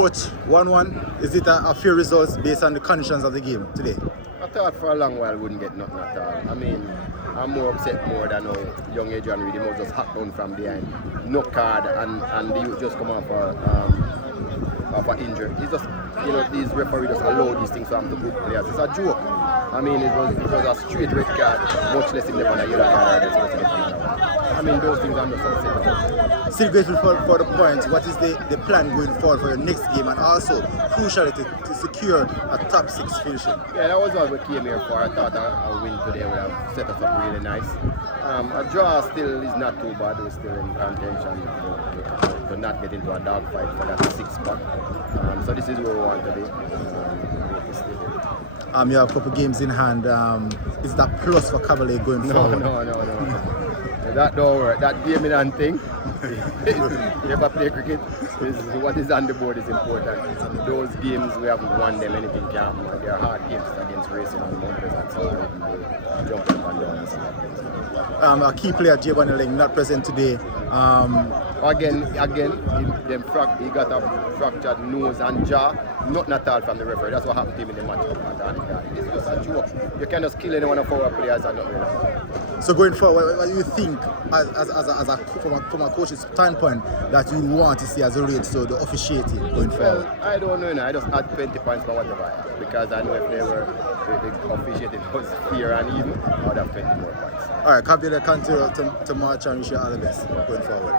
Coach, 1-1. Is it a fair result based on the conditions of the game today? I thought for a long while we wouldn't get nothing at all. I mean, I'm more upset more than how young Adrian really was just hacked down from behind. No card and the youth just come off an injury. It's just, you know, these referees just allow these things to happen to good players. It's a joke. I mean, it was a straight red card, much less in the one a yellow card. I mean, those things I'm just upset. Still grateful for the points. What is the plan going forward for your next game, and also crucially to secure a top 6 finishing? Yeah, that was what we came here for. I thought a win today would have set us up really nice. A draw still is not too bad. We're still in contention to not get into a dogfight for that 6th spot. So this is where we want to be. You have a couple games in hand. Is that plus for Cavalier going forward? No. That don't work. That game in hand thing. You ever play cricket? What is on the board is important. Those games we haven't won them, anything can happen. They are hard games against racing and mountains and so on. Jumping up and down. A key player, Tivoli, not present today. Again, he got a fractured nose and jaw. Nothing at all from the referee. That's what happened to him in the match. It's just a joke. You can just kill any one of our players and not really. So going forward, what do you think, from a coach's standpoint, that you want to see as a rate so the officiating going forward? Well, I don't know. I just add 20 points for whatever I have, because I know if they were the officiating was fair and even, I would have 20 more points. All right, Cavalier continue to march and wish you all the best going forward.